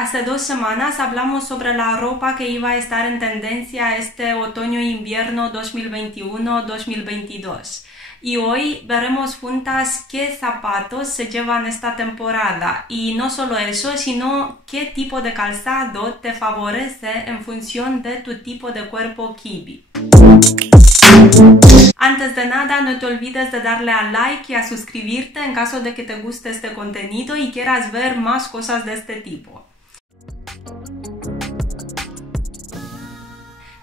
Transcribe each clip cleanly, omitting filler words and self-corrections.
Hace 2 semanas hablamos sobre la ropa que iba a estar en tendencia este otoño-invierno 2021-2022 y hoy veremos juntas qué zapatos se llevan esta temporada y no solo eso, sino qué tipo de calzado te favorece en función de tu tipo de cuerpo kiwi. Antes de nada, no te olvides de darle a like y a suscribirte en caso de que te guste este contenido y quieras ver más cosas de este tipo.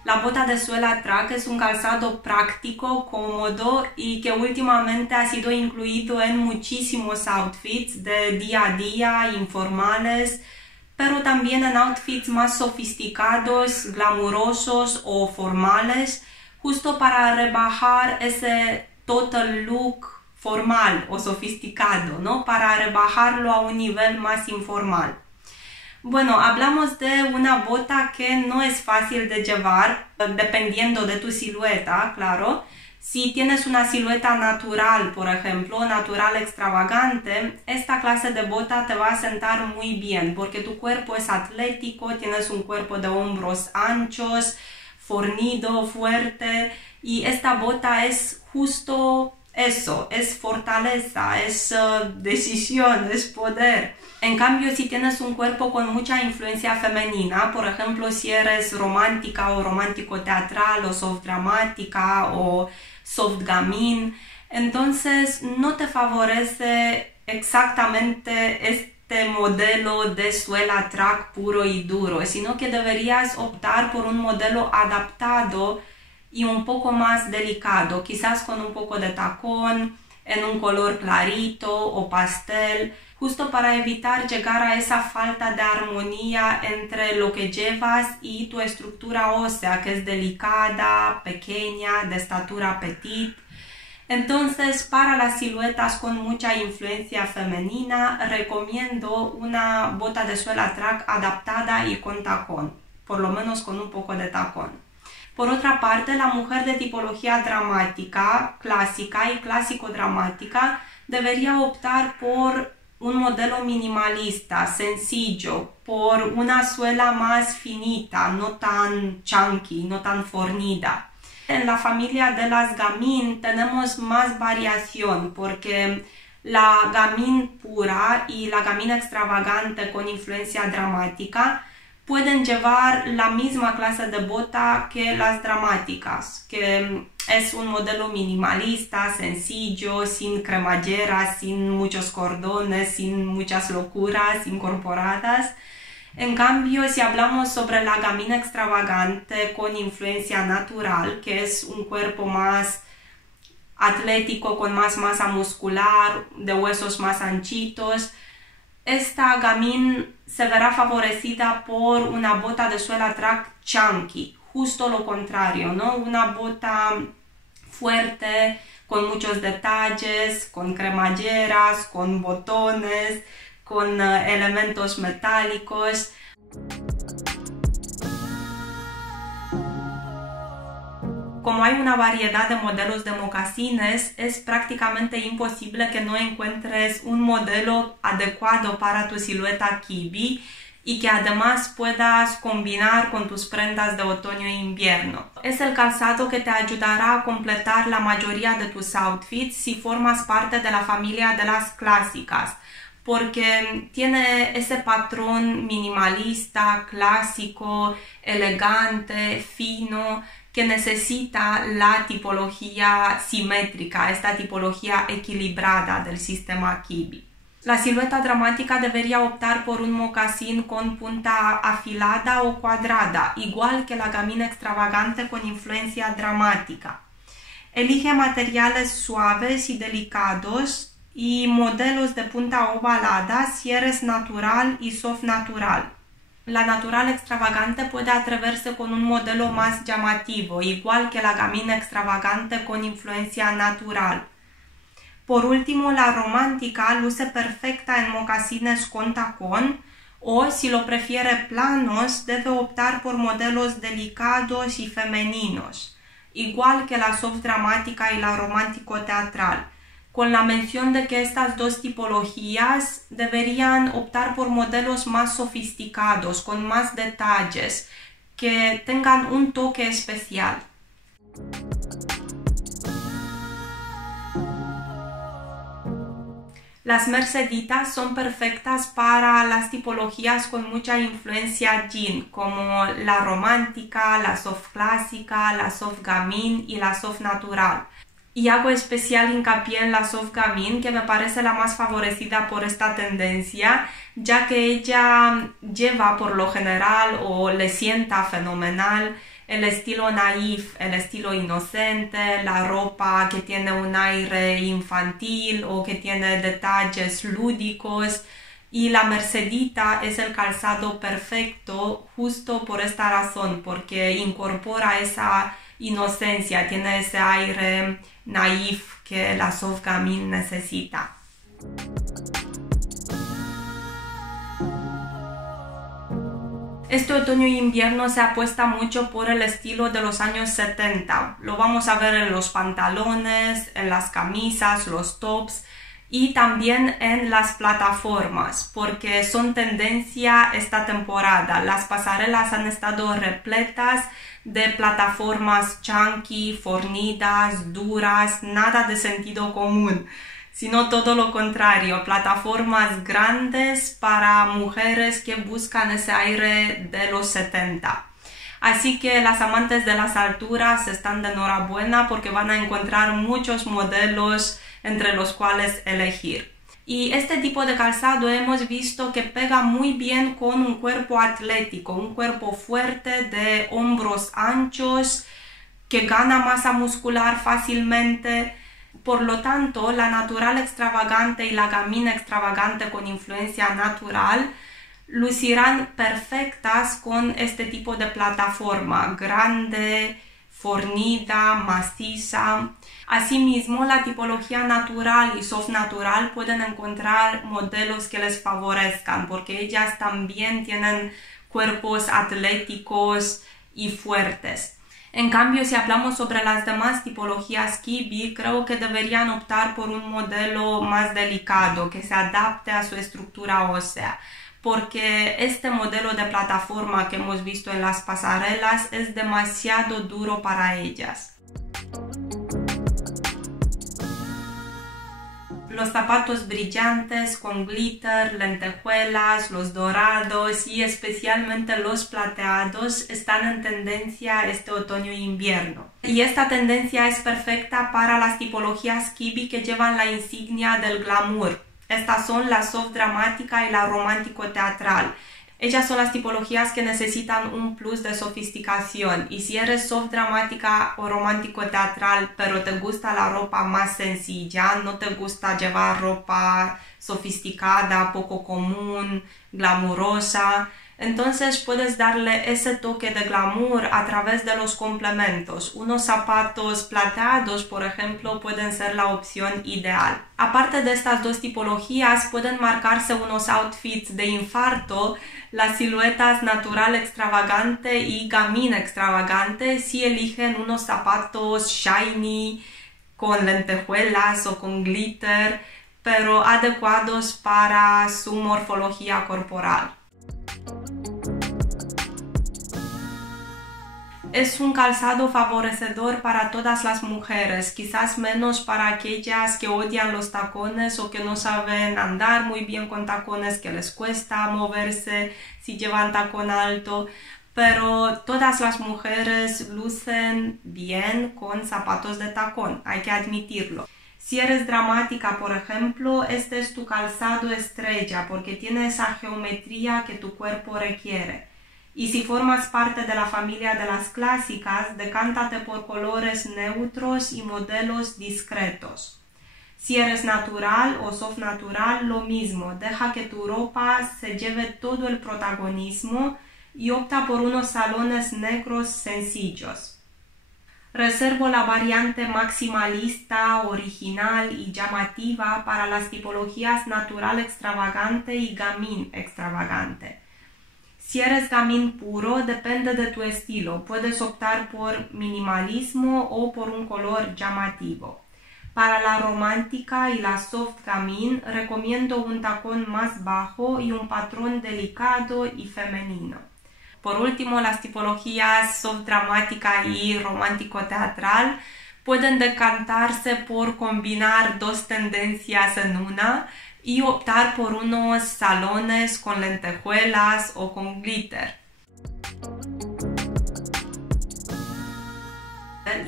La bota de suela track es un calzado práctico, cómodo y que últimamente ha sido incluido en muchísimos outfits de día a día, informales, pero también en outfits más sofisticados, glamurosos o formales, justo para rebajar ese total look formal o sofisticado, ¿no? Para rebajarlo a un nivel más informal. Bueno, hablamos de una bota que no es fácil de llevar, dependiendo de tu silueta, claro. Si tienes una silueta natural, por ejemplo, natural extravagante, esta clase de bota te va a sentar muy bien, porque tu cuerpo es atlético, tienes un cuerpo de hombros anchos, fornido, fuerte, y esta bota es justo eso, es fortaleza, es decisión, es poder. En cambio, si tienes un cuerpo con mucha influencia femenina, por ejemplo, si eres romántica o romántico teatral o soft dramática o soft gamín, entonces no te favorece exactamente este modelo de suela track puro y duro, sino que deberías optar por un modelo adaptado y un poco más delicado, quizás con un poco de tacón, en un color clarito o pastel, justo para evitar llegar a esa falta de armonía entre lo que llevas y tu estructura ósea, que es delicada, pequeña, de estatura petit. Entonces, para las siluetas con mucha influencia femenina, recomiendo una bota de suela track adaptada y con tacón, por lo menos con un poco de tacón. Por otra parte, la mujer de tipología dramática, clásica y clásico-dramática debería optar por un modelo minimalista, sencillo, por una suela más finita, no tan chunky, no tan fornida. En la familia de las gamín tenemos más variación porque la gamín pura y la gamín extravagante con influencia dramática pueden llevar la misma clase de bota que las dramáticas, que es un modelo minimalista, sencillo, sin cremalleras, sin muchos cordones, sin muchas locuras incorporadas. En cambio, si hablamos sobre la gamín extravagante con influencia natural, que es un cuerpo más atlético, con más masa muscular, de huesos más anchitos, esta gamín se verá favorecida por una bota de suela track chunky, justo lo contrario, ¿no? Una bota fuerte, con muchos detalles, con cremalleras, con botones, con elementos metálicos. Como hay una variedad de modelos de mocasines, es prácticamente imposible que no encuentres un modelo adecuado para tu silueta kiwi y que además puedas combinar con tus prendas de otoño e invierno. Es el calzado que te ayudará a completar la mayoría de tus outfits si formas parte de la familia de las clásicas, porque tiene ese patrón minimalista, clásico, elegante, fino, que necesita la tipología simétrica, esta tipología equilibrada del sistema kiwi. La silueta dramática debería optar por un mocasín con punta afilada o cuadrada, igual que la gamín extravagante con influencia dramática. Elige materiales suaves y delicados y modelos de punta ovalada si eres natural y soft natural. La natural extravagante puede atreverse con un modelo más llamativo, igual que la gamín extravagante con influencia natural. Por último, la romántica luce perfecta en mocasines con tacón o, si lo prefiere planos, debe optar por modelos delicados y femeninos, igual que la soft dramática y la romántico teatral, con la mención de que estas dos tipologías deberían optar por modelos más sofisticados, con más detalles, que tengan un toque especial. Las merceditas son perfectas para las tipologías con mucha influencia jean, como la romántica, la soft clásica, la soft gamine y la soft natural. Y hago especial hincapié en la soft gamine, que me parece la más favorecida por esta tendencia, ya que ella lleva por lo general o le sienta fenomenal el estilo naif, el estilo inocente, la ropa que tiene un aire infantil o que tiene detalles lúdicos, y la mercedita es el calzado perfecto justo por esta razón, porque incorpora esa inocencia, tiene ese aire naif que la soft gamine necesita. Este otoño y invierno se apuesta mucho por el estilo de los años 70. Lo vamos a ver en los pantalones, en las camisas, los tops y también en las plataformas, porque son tendencia esta temporada. Las pasarelas han estado repletas de plataformas chunky, fornidas, duras, nada de sentido común, sino todo lo contrario, plataformas grandes para mujeres que buscan ese aire de los 70. Así que las amantes de las alturas están de enhorabuena porque van a encontrar muchos modelos entre los cuales elegir. Y este tipo de calzado hemos visto que pega muy bien con un cuerpo atlético, un cuerpo fuerte de hombros anchos, que gana masa muscular fácilmente. Por lo tanto, la natural extravagante y la gamine extravagante con influencia natural lucirán perfectas con este tipo de plataforma grande, fornida, maciza. Asimismo, la tipología natural y soft natural pueden encontrar modelos que les favorezcan, porque ellas también tienen cuerpos atléticos y fuertes. En cambio, si hablamos sobre las demás tipologías kibi, creo que deberían optar por un modelo más delicado, que se adapte a su estructura ósea, porque este modelo de plataforma que hemos visto en las pasarelas es demasiado duro para ellas. Los zapatos brillantes con glitter, lentejuelas, los dorados y especialmente los plateados están en tendencia este otoño e invierno. Y esta tendencia es perfecta para las tipologías kibi que llevan la insignia del glamour. Estas son la soft dramática y la romántico teatral. Ellas son las tipologías que necesitan un plus de sofisticación, y si eres soft dramática o romántico teatral pero te gusta la ropa más sencilla, no te gusta llevar ropa sofisticada, poco común, glamurosa, entonces puedes darle ese toque de glamour a través de los complementos. Unos zapatos plateados, por ejemplo, pueden ser la opción ideal. Aparte de estas dos tipologías, pueden marcarse unos outfits de infarto las siluetas natural extravagante y gamine extravagante si eligen unos zapatos shiny, con lentejuelas o con glitter, pero adecuados para su morfología corporal. Es un calzado favorecedor para todas las mujeres, quizás menos para aquellas que odian los tacones o que no saben andar muy bien con tacones, que les cuesta moverse si llevan tacón alto, pero todas las mujeres lucen bien con zapatos de tacón, hay que admitirlo. Si eres dramática, por ejemplo, este es tu calzado estrella porque tiene esa geometría que tu cuerpo requiere. Y si formas parte de la familia de las clásicas, decántate por colores neutros y modelos discretos. Si eres natural o soft natural, lo mismo, deja que tu ropa se lleve todo el protagonismo y opta por unos salones negros sencillos. Reservo la variante maximalista, original y llamativa para las tipologías natural extravagante y gamine extravagante. Si eres gamine puro, depende de tu estilo. Puedes optar por minimalismo o por un color llamativo. Para la romántica y la soft gamín recomiendo un tacón más bajo y un patrón delicado y femenino. Por último, las tipologías soft dramática y romántico teatral pueden decantarse por combinar dos tendencias en una y optar por unos salones con lentejuelas o con glitter.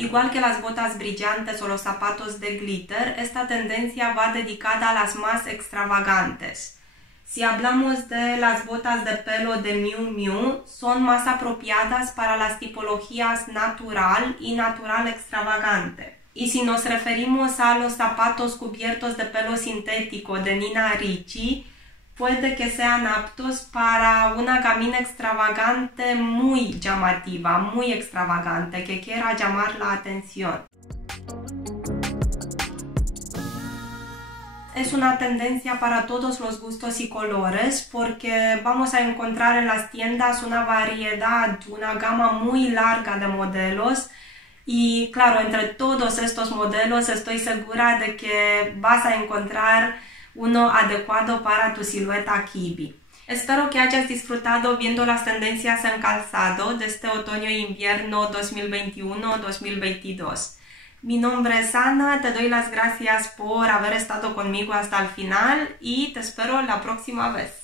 Igual que las botas brillantes o los zapatos de glitter, esta tendencia va dedicada a las más extravagantes. Si hablamos de las botas de pelo de Miu Miu, son más apropiadas para las tipologías natural y natural extravagante. Y si nos referimos a los zapatos cubiertos de pelo sintético de Nina Ricci, puede que sean aptos para una gamín extravagante muy llamativa, muy extravagante, que quiera llamar la atención. Es una tendencia para todos los gustos y colores porque vamos a encontrar en las tiendas una variedad, una gama muy larga de modelos y claro, entre todos estos modelos estoy segura de que vas a encontrar uno adecuado para tu silueta kiwi. Espero que hayas disfrutado viendo las tendencias en calzado de este otoño e invierno 2021-2022. Mi nombre es Ana, te doy las gracias por haber estado conmigo hasta el final y te espero la próxima vez.